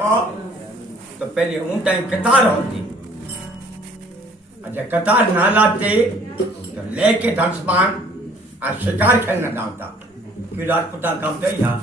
तो पहले ऊँट कतार होती। अच्छा कतार ना लाते तो लेके धनुष्मान और शिकार खेलना डालता। फिर राजपूता काम गई यहाँ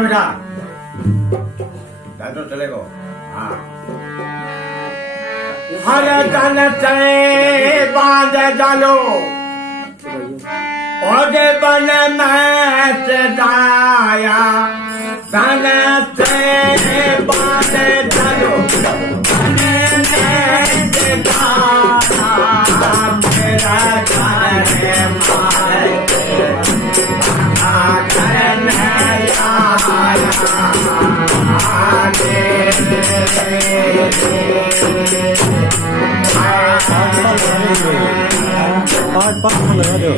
बेटा तो चलेगा। हाँ हर तन से बांध डालो ओगे बन में से दाया तन से बांध डालो बन में से दाया मेरा घर मारे पाँच लगा दो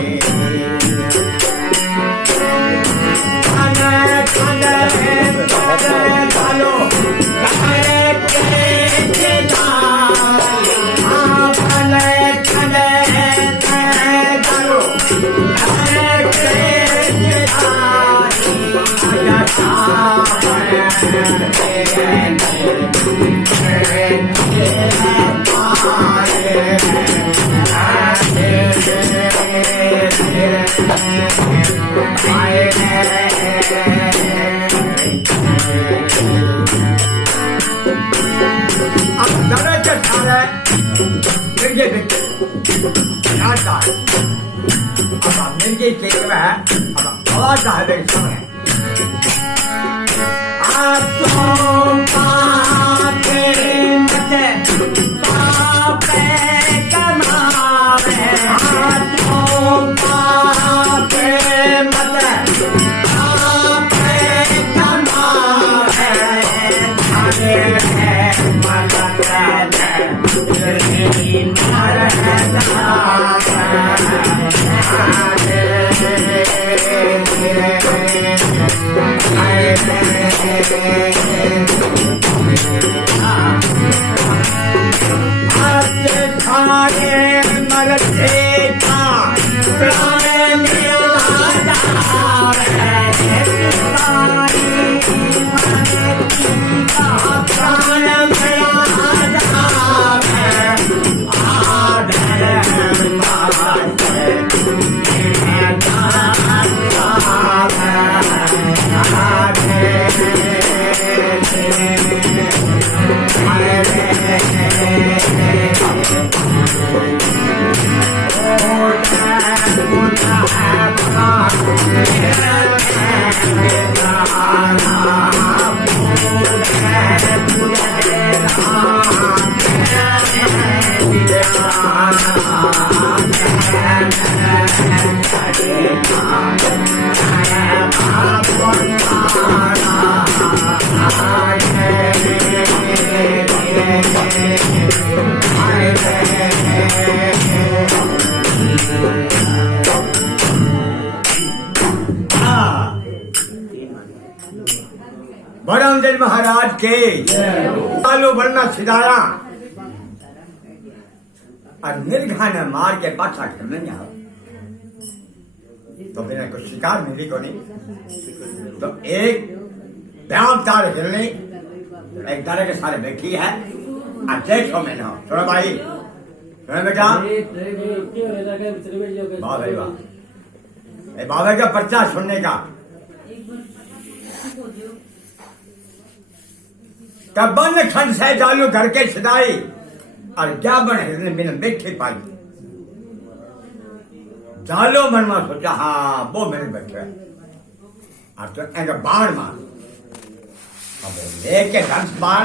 बड़ामदेव महाराज के सालों भर में सिधारा और निर्घाने मार के पाछा करने जाओ तो बिना कुछ शिकार मिली को नहीं। तो एक ब्याम तार हिलने एक दारे के सारे बैठी है और देखो मैं ना थोड़ा भाई थोड़ा बेटा भाई वाह बाबा का पर्चा सुनने का कबन खंड से जालू घर के सिदाई और क्या बन हिरने बिना बैठे पाई जालो मन में सोचा हाँ वो मेरे बैठे और तो एक बाण मार अब लेके धंस बाण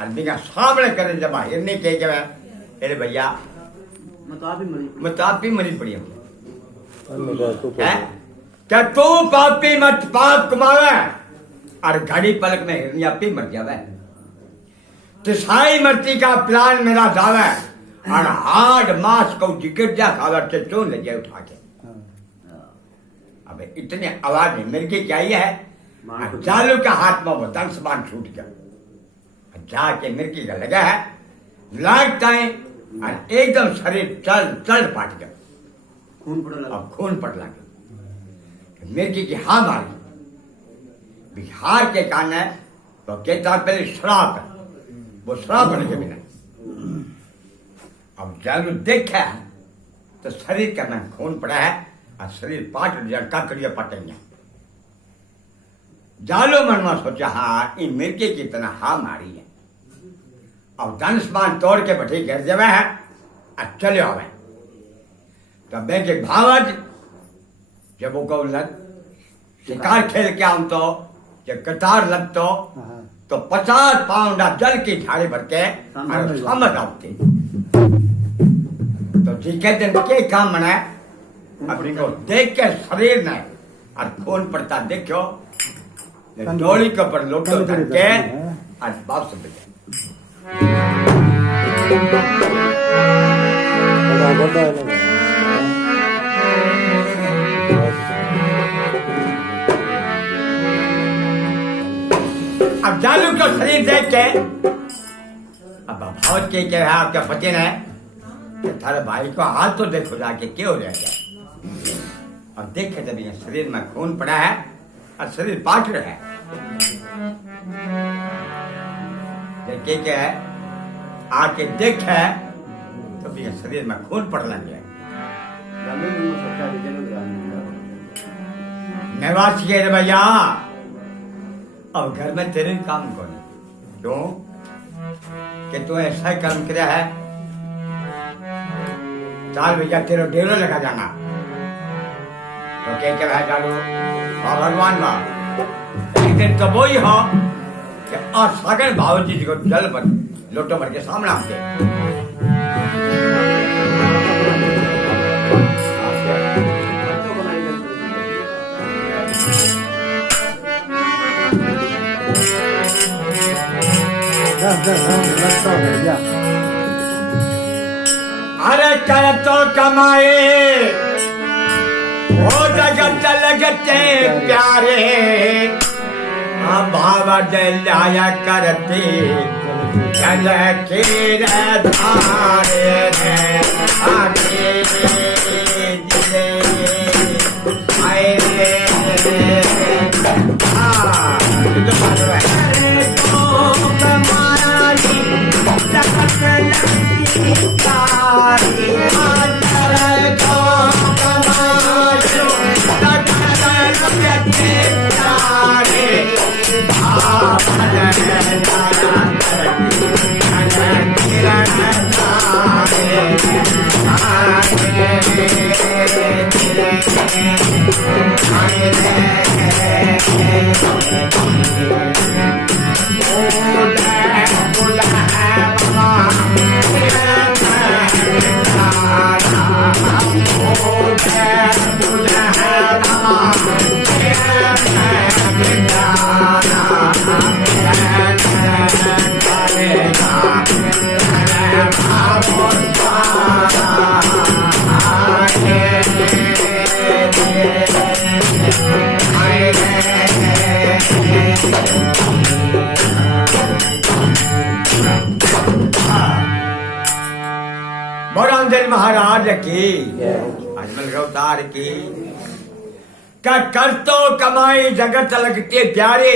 और बिना सामने करे जब हिरने के जब अरे भैया मतापी मरी पड़ी है क्या तू पापी मत पाप कमावे और घड़ी पलक में हिरनिया पी मर जावे तिसाई मरती का प्लान मेरा दावा और हार्ड मास को गिरजा खावर से चोन ले जाए उठा के अब इतने आवाज में मिर्गी क्या ही है, जालू के हाथ में वो धनुष बाण छूट गया, जाके मिर्गी का लगा है लागता है और एकदम शरीर चल पाट गया, अब खून पड़ लगा। मिर्गी की हाँ मारी, बिहार के कारण है तो कहता पहले श्राप है, वो श्राप होने के बिना। अब जालू देखा तो शरीर का में खून पड़ा है और शरीर पाट काकड़िया पटेंगे। जालो मन में सोचा हाँ इन मिर्गी की तरह हाँ मारी है, अब धनुष बाण तोड़ के बैठे गिर जावे है और चले आवे। तो मैं के भावज जब वो को शिकार खेल के आऊं तो जब कतार लगतो तो 50 पाउंड जल की झाड़ी भर के समझ आते। तो ठीक है दिन के काम मना अपनी को देख के शरीर ने और खून पड़ता देखो डोली के ऊपर लोटो के और वापस बजे। अब जालू का शरीर देख के अब भावत के क्या है आपके पति ने थारे भाई को हाथ तो देखो जाके क्या हो जाएगा। और देखे जब ये शरीर में खून पड़ा है और शरीर पाट रहा है, देखे क्या है आके देखे तो ये शरीर में खून पड़ लग गया। निवासी के भैया अब घर में तेरे काम कौन, क्यों कि तू ऐसा काम किया है, चाल भैया तेरे डेरो लगा जाना। तो क्या है चालू और भगवान बा एक दिन तो वो ही हो कि और सागर भाव जी को जल पर लोटो भर के सामने आते। अरे कर तो कमाए वो जगत लगते प्यारे, भाव जलाया करते जल के धारे आगे महाराज की अजमल अवतार की कर तो कमाई जगत लगते प्यारे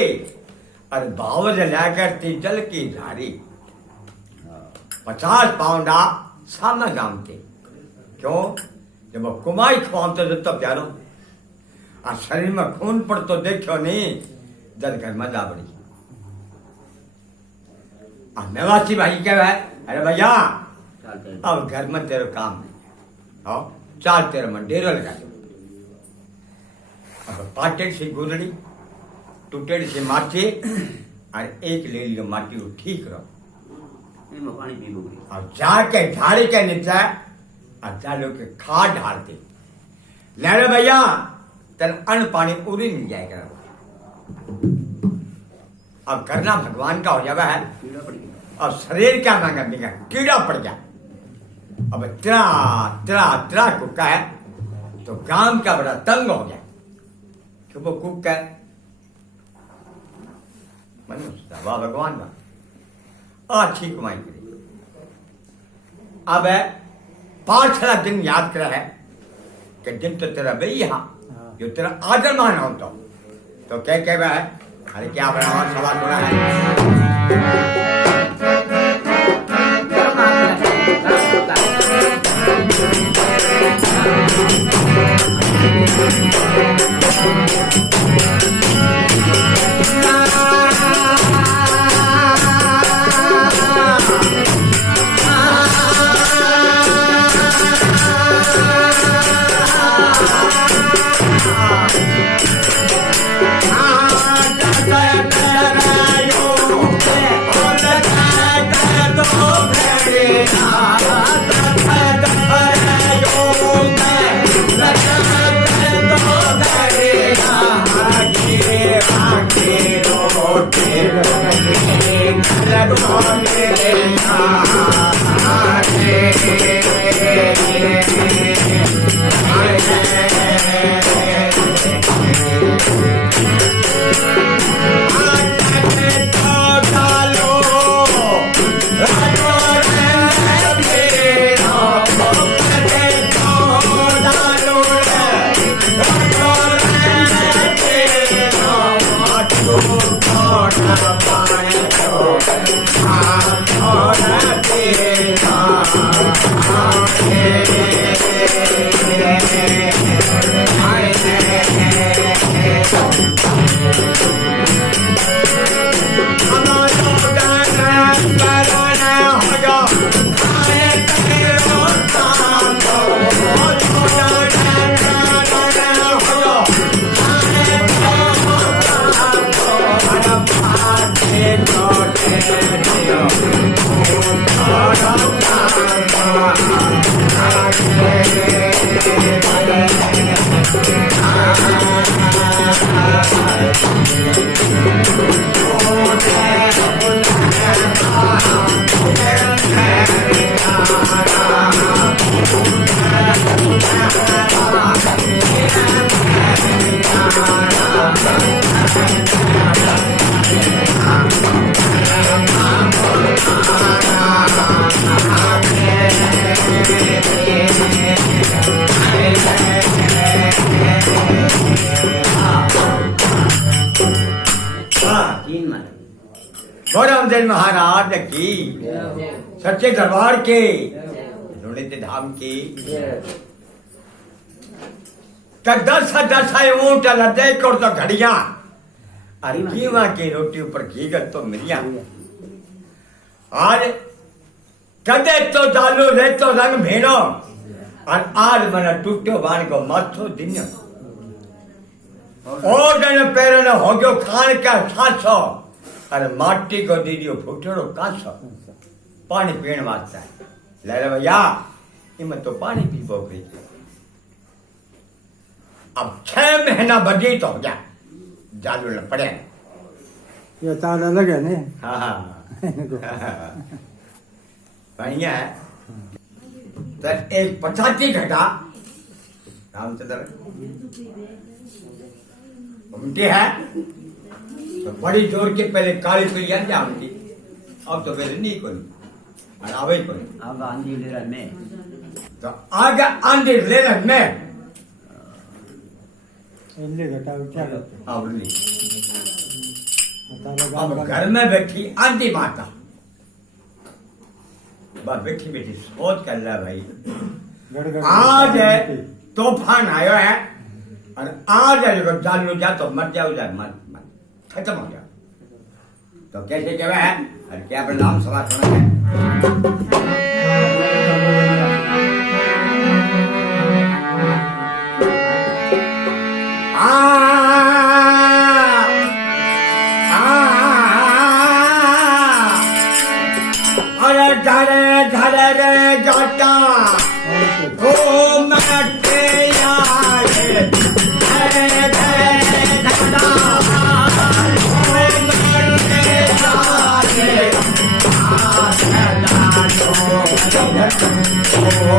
और भाव जला करती जल की धारी। 50 पाउंडा सामने गामते क्यों जब वो कुमाई खुआते तो प्यारो और शरीर में खून पड़ तो देखो नहीं जल कर मजा बड़ी। और निवासी भाई क्या है, अरे भैया अब घर में तेरे काम नहीं, आओ चाल तेरे में डेरा लगा दो। अब पाटेड़ से गुदड़ी टूटेड़ से माटी और एक ले लियो माटी को ठीक रहो और जाके ढाड़ी के नीचे और चालो के खाद ढालते ले रे भैया तेरे अन्न पानी उड़ी नहीं जाएगा। अब करना भगवान का हो जावा है और शरीर क्या मांगा देगा कीड़ा पड़ गया। अब त्रा त्रा त्रा कुका है तो गांव का बड़ा तंग हो गया। कि वो कुक है मनुष्य था, वाह भगवान का अच्छी कमाई करी। अब 5 दिन याद करा है कि दिन तो तेरा वही यहाँ जो तेरा आदर मान होता तो क्या रहा है, अरे क्या बना सवाल हो रहा है। गौरवधन महाराज की, सच्चे दरबार के, लुणित धाम की। 10 ऊंट लदे कर तो घड़िया अरे घीवा की रोटी ऊपर घीगत तो मिलिया। आज कदे तो दालू रे तो रंग भेड़ो और आज मना टूटो बाण को माथो दिन और जन पैरन हो गयो खान का 700 अरे माटी को दीजियो फूटड़ो 500 पानी पीण वास्ते ले रे भैया इमें तो पानी पीबो गई। अब 6 महीना बजी तो हो गया जालू न पड़े ये तार अलग है ने। हाँ बढ़िया है। तो एक 50 घटा रामचंद्र उमटी है तो बड़ी जोर के पहले काली पीढ़ी अंदर आती अब तो पहले नहीं कोई और आवे कोई अब आंधी ले रहा मैं तो आगे आंधी ले रहा मैं इनले घटा क्या करते अब नहीं तारा अब गांव घर में बैठी आंधी माता बस बैठी बैठी सोच कर रहा भाई गड़गड़ आज है तूफान आयो है और आज है जब चालू जा तो मर जाओ जाए मर खत्म हो गया तो कैसे क्या है और क्या नाम सवाल सुना है अरे घरे घरे रे गाटा ओ मटे आए घरे घरे गाटा ओ मटे आए आला जो ओ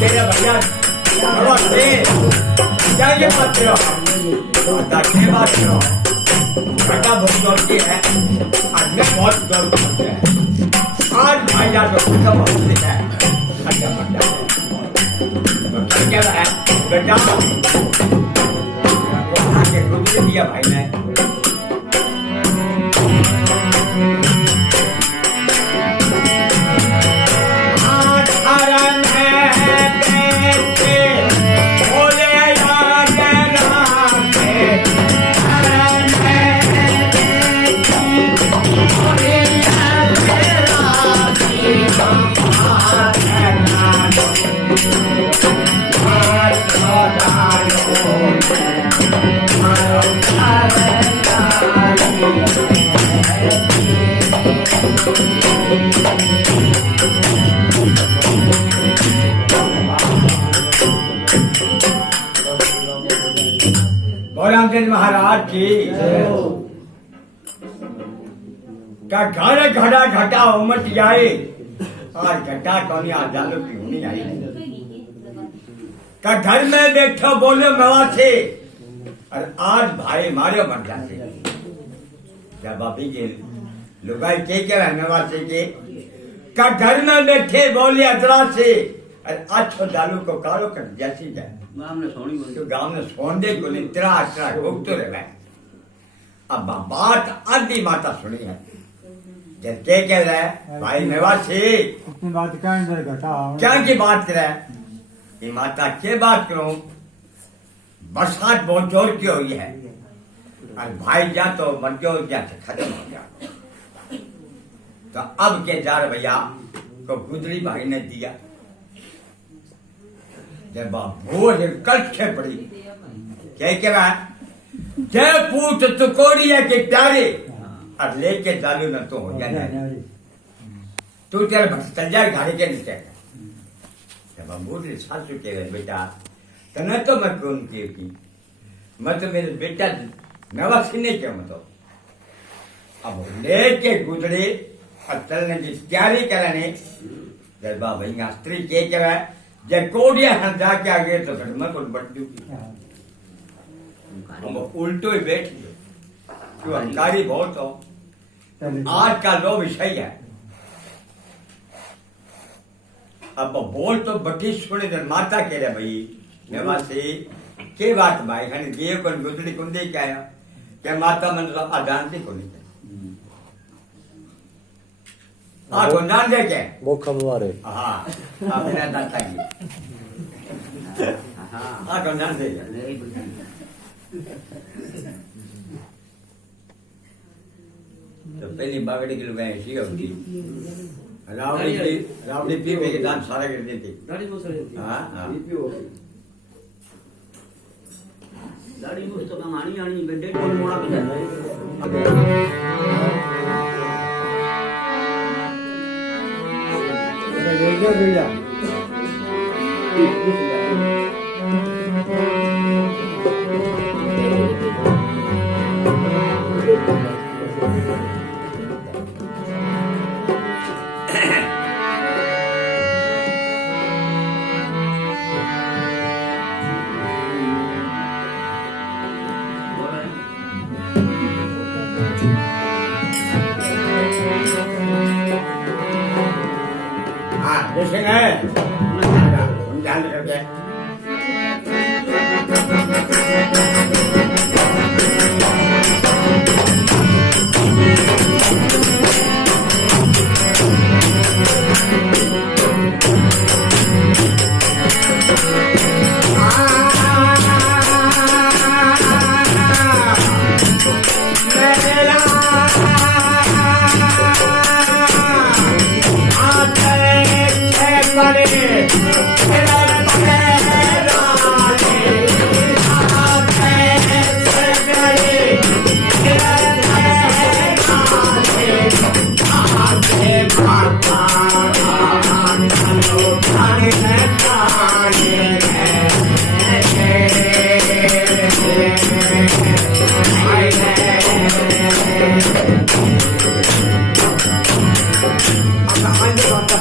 तेरे भैया नमस्ते क्या ये बात करो क्या बात करो बेटा बहुत दौड़ती है आज मैं बहुत दौड़ती है आज भाई यार तो खत्म हो गई है अच्छा बेटा क्या है बेटा वो आके रुक दिया भाई ने महाराज की का घर घड़ा घटा उमट जाए और घटा कौन आजालो की होनी आई का घर में बैठो बोलो मवा से और आज भाई मारे मर जाते क्या बापी के लुगाई के मवा से के का घर में बैठे बोले अदरा से और अच्छो दालू को कालो कर जैसी जाए तो गांव ने सोंदे को तेरा भोगते रहे अब बात आधी माता सुनी है जब क्या कह रहा है भाई नवासी इतनी बात क्या की बात कर रहा है ये माता क्या बात करूं बरसात बहुत जोर की हुई है और भाई जा तो मर गया क्या खत्म हो गया तो अब के जार भैया को गुजरी भाई ने दिया जब भोर कल पड़ी क्या जय पूत तुकोड़िया के प्यारे और लेके चालू न तो हो जाए तू तेरे भटक घाड़ी के नीचे जब बूढ़े सासू के रहे बेटा तने तो मैं कौन की मैं तो मेरे बेटा नवासी नहीं क्या मतलब अब लेके गुजरे और चलने की तैयारी कराने जब भैया स्त्री के क्या जब कोडिया हम जाके आगे तो फिर मैं कुछ बढ़ दूंगी हम उल्टो ही बैठ गए क्यों हंकारी बहुत हो आज का लो विषय है अब बोल तो बटी सुने जन माता कह रहे भाई नवासी के बात भाई हन दिए को गुजरी कुंदे क्या है क्या माता मन तो अजानती को नहीं को नाम दे के मुखम वारे हाँ अपने दाता की को नाम दे तो पहली बागड़ी की लुगाई ऐसी होती रावड़ी पी के दान सारा कर देती हाँ हाँ दाढ़ी मुझ तो कमानी आनी बेटे कौन मोड़ा के जाता है भैया जैसे है ध्यान रखिए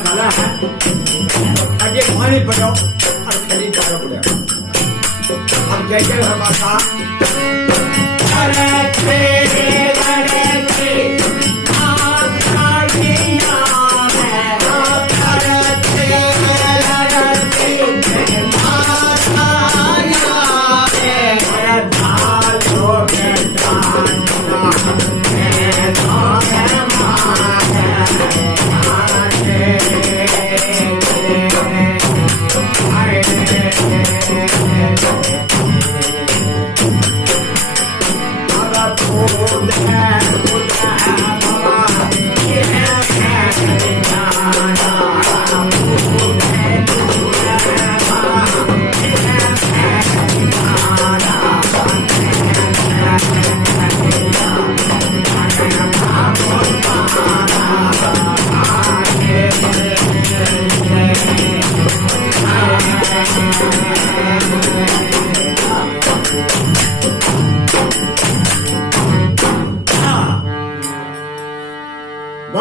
वाला है आगे पानी पड़ो और खड़ी चारों पड़ो अब जैसे हमारा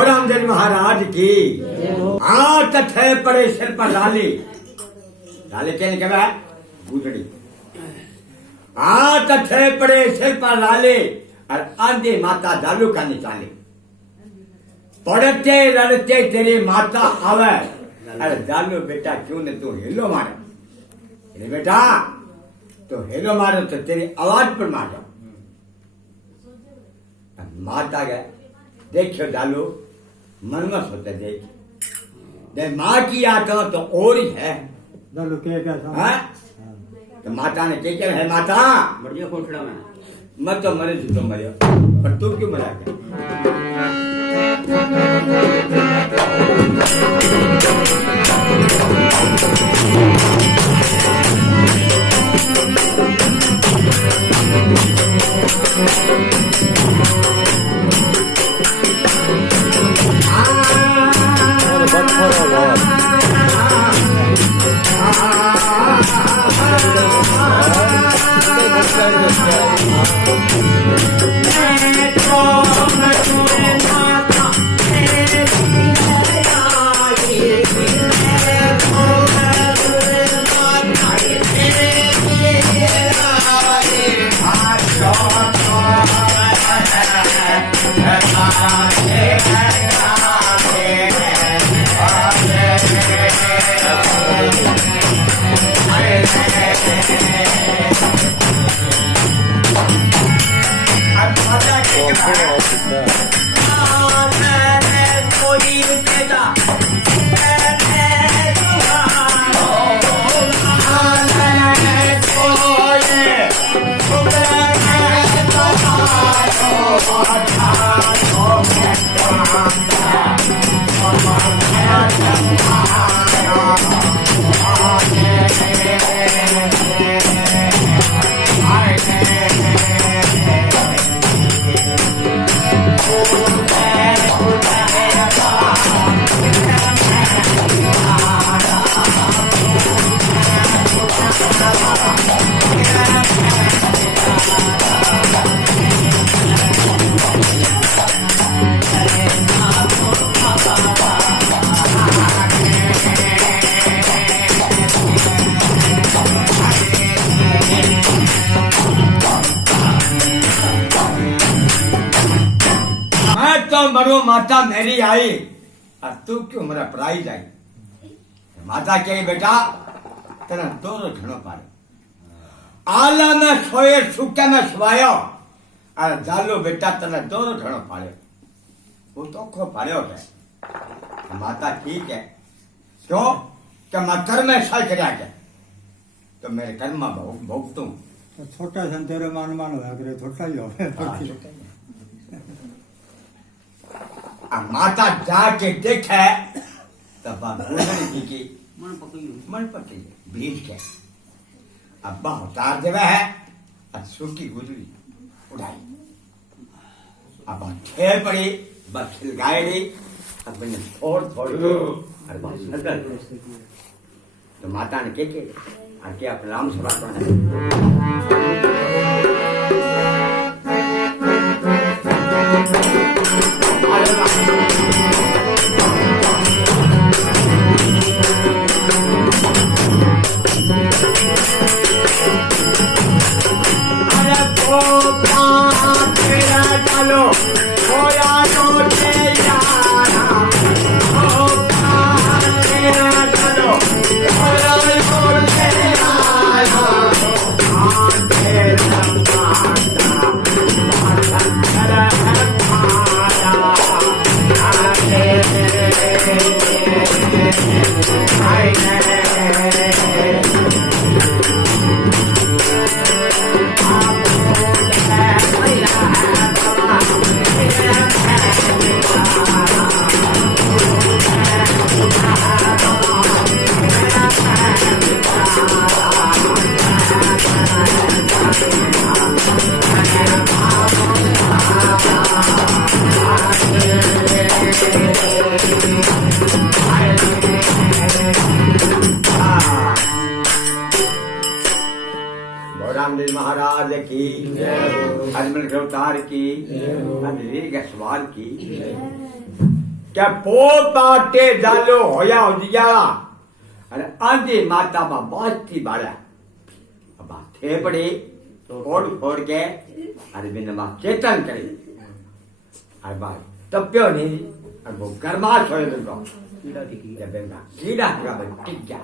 रामचंद्र महाराज की हाथ थे पड़े सिर पर लाली लाली क्या निकला गुदड़ी हाथ थे पड़े सिर पर लाली और आंधी माता दालू का निकाले पड़ते लड़ते तेरी माता आवे अरे दालू बेटा क्यों ने तू हेलो मारे अरे बेटा तो हेलो मारो तो तेरी आवाज पर मारो माता गए देखियो दालू मनमत होते देख माँ की आत्मा तो और ही है दालू क्या हाँ? तो माता ने क्या है माता बढ़िया खोखड़ा में मत तो मरे तो मरे पर तू क्यों मरा मरो माता मेरी आई और तू क्यों मेरा प्राइज आई माता कही बेटा तेरा दोनों घणो पाड़े आला में सोए सूखे में सुवायो और जालो बेटा तेरा दोनों घणो पाड़े वो तो खो पाड़ो है माता ठीक है क्यों कि मैं कर्म में सही करया के तो मेरे कर्म में भोगतू तो छोटा सा तेरे मान हुआ करे छोटा ही हो अब माता जाके देखे तब जी की मन पकी बीज के अब्बा उतार देवे है और सूखी गुजरी उड़ाई अब ठे पड़ी बस खिलगाएगी अब मैंने थोड़ और बस नजर तो माता ने के और क्या राम सभा रामदेव महाराज की, अजमल अवतार की, वीर गसवाल की। क्या पोताटे जालो होया उजिया अरे आंधी माता बा बास्ती बाड़ा अब थे पड़ी फोड़ के अरे बिन मा चेतन करे अरे बात तप्यो नहीं अरे वो गर्माश होए बिनको जब बिनका कीड़ा का टिक गया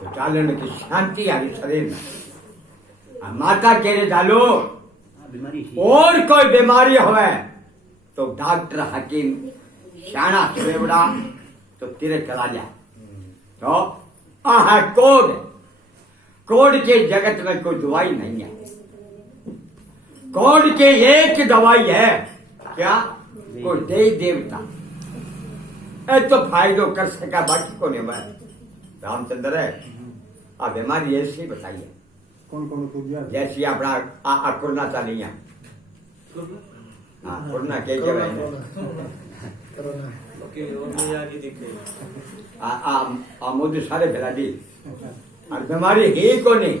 तो चालन की शांति आ गई शरीर में। माता कह रहे डालो और कोई बीमारी होवे तो डॉक्टर हकीम शाना सुबेवड़ा तो तेरे चला जाए तो आह कोड के जगत में कोई दवाई नहीं है। कोड के एक दवाई है क्या कोई देवी देवता ए तो फायदो कर सका बाकी को नहीं मैं रामचंद्र है आ बीमारी ऐसी बताइए कौन कौन तो दिया जैसी अपना कोरोना चा नहीं है कोरोना के मोदी सारे फैला दी और बीमारी ही को नहीं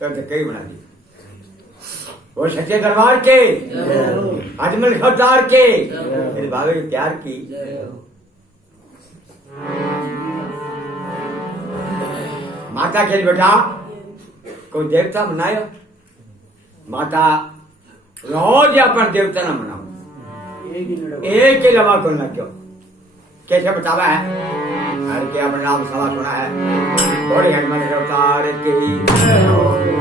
तो कई बना दी। वो सच्चे दरबार के अजमल अवतार के मेरे बाबे के प्यार की माता के बेटा कोई देवता बनायो माता रोज अपन देवता ना बनाओ एक ही लवा को ना क्यों कैसे बतावा है हर के अपने नाम सवा सुना है बड़े हनुमान अवतार की।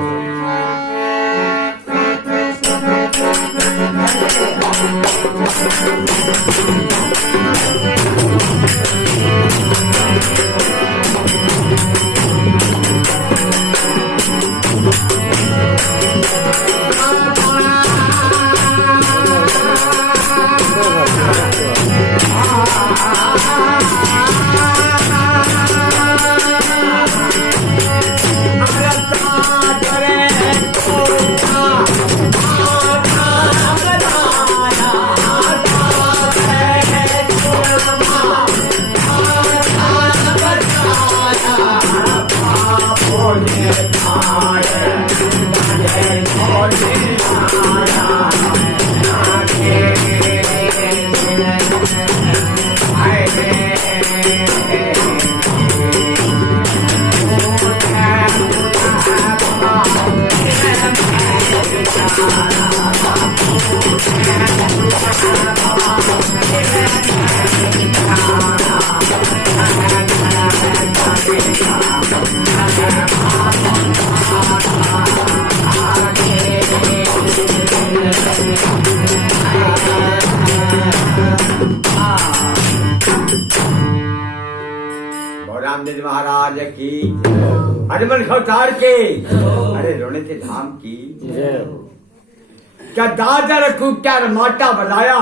रामदेव महाराज की अजमल अवतार के अरे रोने के धाम की क्या दादा रखू क्या माता बनाया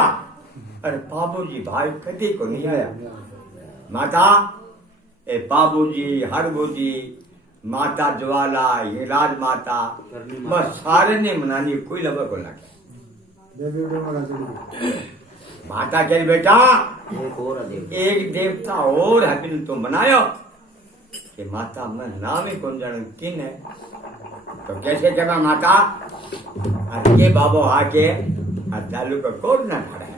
अरे बाबूजी भाई कभी को नहीं आया माता ए बाबूजी हरबूजी माता ज्वाला हिराज माता बस सारे ने मनानी कोई लगा को ना माता के बेटा एक देवता और है तुम बनायो कि माता मैं नाम ही कौन जान किन है तो कैसे जमा माता ये बाबो आके दालू को कोड ना खड़ा है।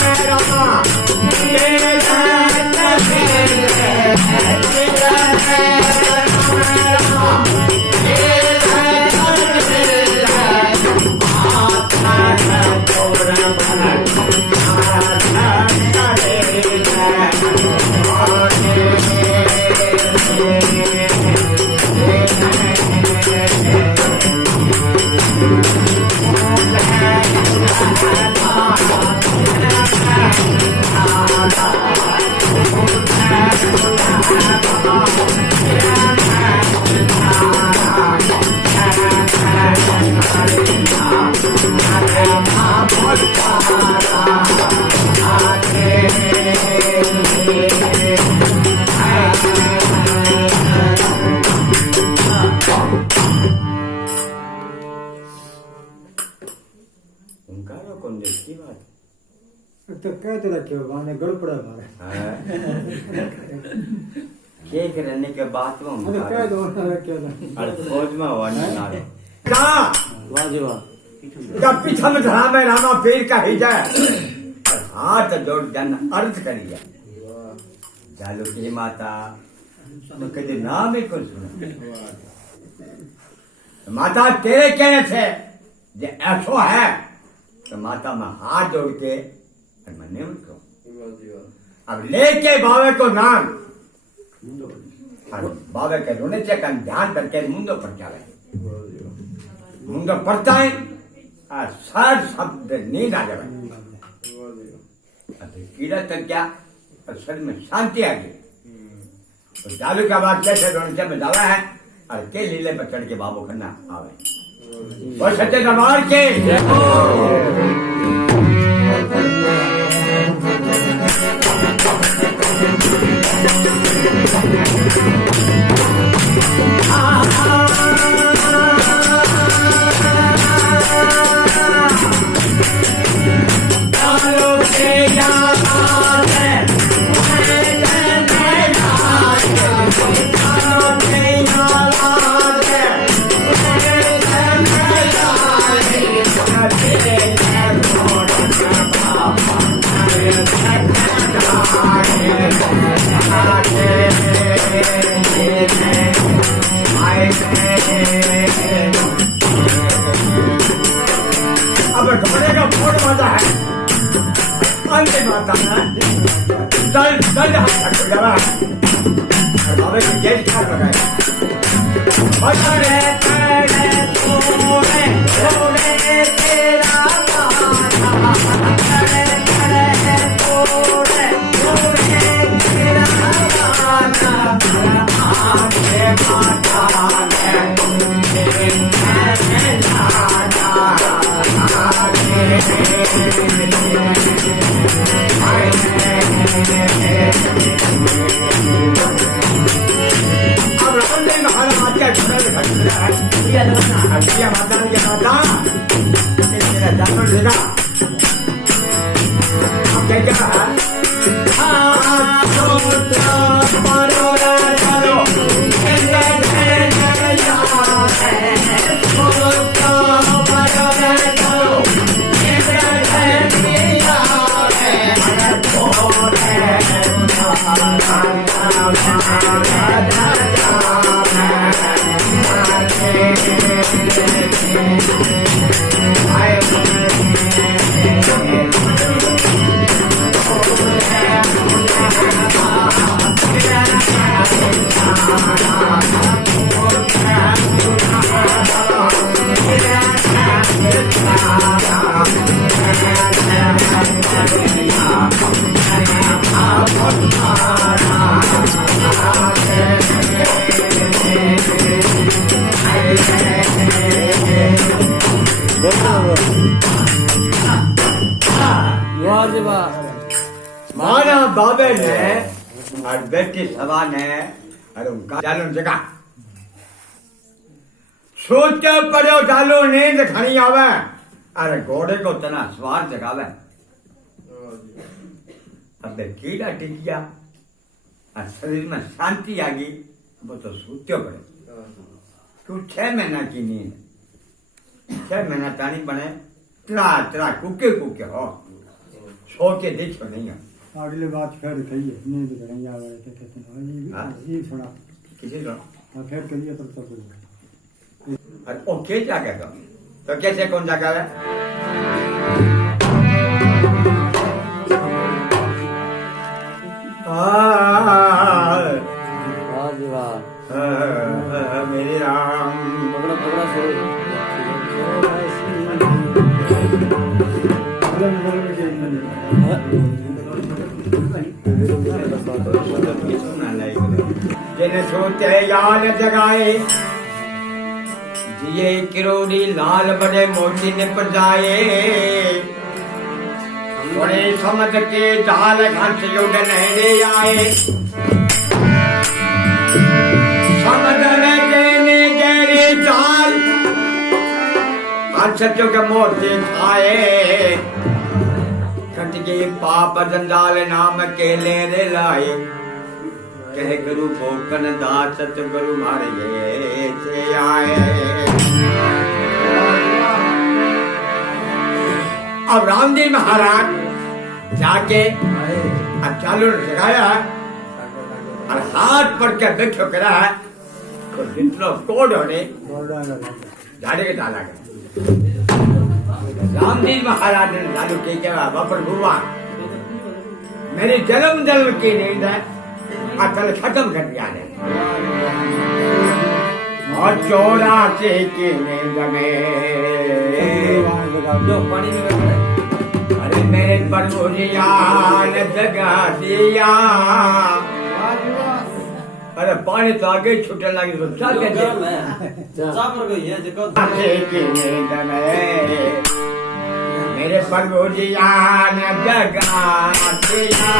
मेरा ओंकारो कौन देखती बात तो कह तो रखे माने गड़पड़ा मारे केक रहने के बाद में अरे कह दो ना रखे ना और फौज में हुआ ना कहाँ वाह जी वाह जब पीछा में धरा में रामा पीर का ही जाए और हाथ जोड़ जन अर्थ करिए जालो की माता तो कभी नाम ही कुछ सुना माता तेरे कहने से जे ऐसो है तो माता में हाथ जोड़ के और मन्ने उनको अब लेके बाबे को नाम और बाबे के रोने से कन ध्यान करके मुंडो पर जावे मुंडो पड़ता है और सर शब्द नींद आ जावे अब कीड़ा तक क्या और शरीर में शांति आ गई तो जालू का बात कैसे रोने में जावा है और के लीले पर चढ़ के बाबू करना आवे वो सच्चे दरबार के अब घोड़े का फोड़ माता है अंत माता है दल दल हाथ तक जरा और बाबे की जेल खार लगाए बचड़े तेरे तोड़े तोड़े तेरा गाना बचड़े तेरे तोड़े तोड़े तेरा गाना आगे माता है अब रामदेव महाराज का घर है हल्दिया माता ने माता मेरा जानवर लेगा अब क्या क्या है माना बाबे ने और बेटी सभा ने और उनका जालो जगह सोचे पड़ो जालो नींद खड़ी आवे अरे घोड़े को तना स्वार जगावे अब कीड़ा टिक गया और शरीर में शांति आ गई वो तो सूत्यो पड़े तू 6 महीना की नींद 6 महीना तानी बने त्रा त्रा कुके कुके हो सो के देखो नहीं है अगली बात फिर कहिए नींद करेंगे आवे कहते हैं ये सुना किसी को हाँ फिर कहिए तब तक और ओके क्या कहता तो कैसे कौन सा है आ जिन सोते याल जगाए जिये किरोड़ी लाल बड़े मोती निप जाए बड़े समझ के जाल घंट उड़ नहरे आए समझ में कहने गहरे जाल हंस चुक मोती खाए कट गए पाप जंजाल नाम के ले रे लाए कह गुरु भोकन दास गुरु मार गए से आए। अब रामदेव महाराज जाके चालू लगाया और हाथ पड़ के बैठो करा तो जितना कोड होने झाड़े के डाला गया। रामदेव महाराज ने चालू के क्या बापर भगवान मेरी जन्म जन्म की नींद है अकल खत्म कर दिया ने और 84 की नींद में जो पानी में अरे मेरे परवरिया ने जगा दिया अरे पानी तो आगे छूटने लगी तो चल के की नींद में मेरे परवरिया ने जगा दिया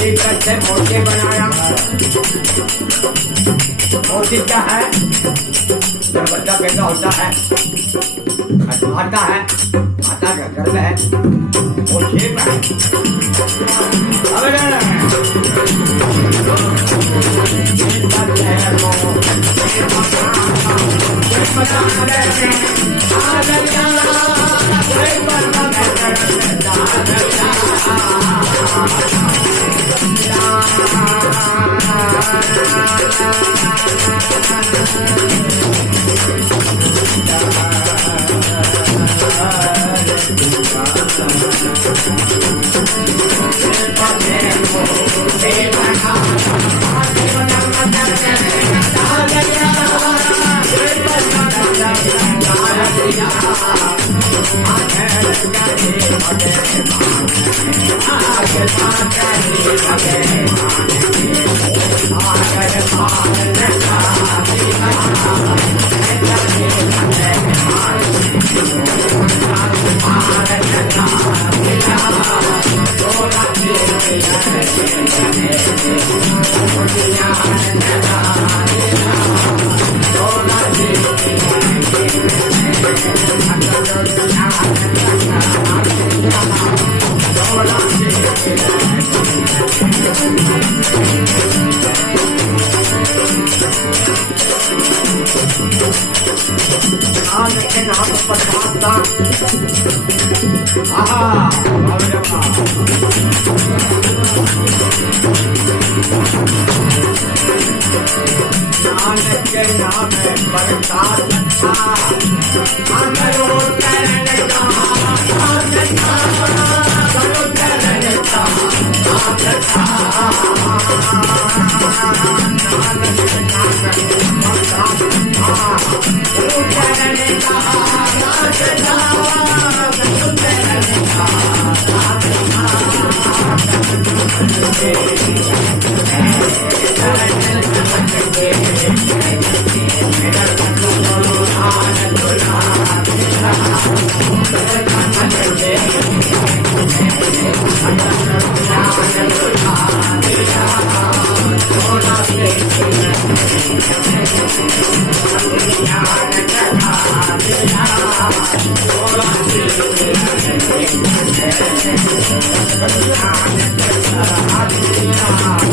एक अच्छे मोती बनाया। मोती क्या है? जब बच्चा पैदा होता है, आता है, माता का गर्भ है, वो शेप है। Yeah.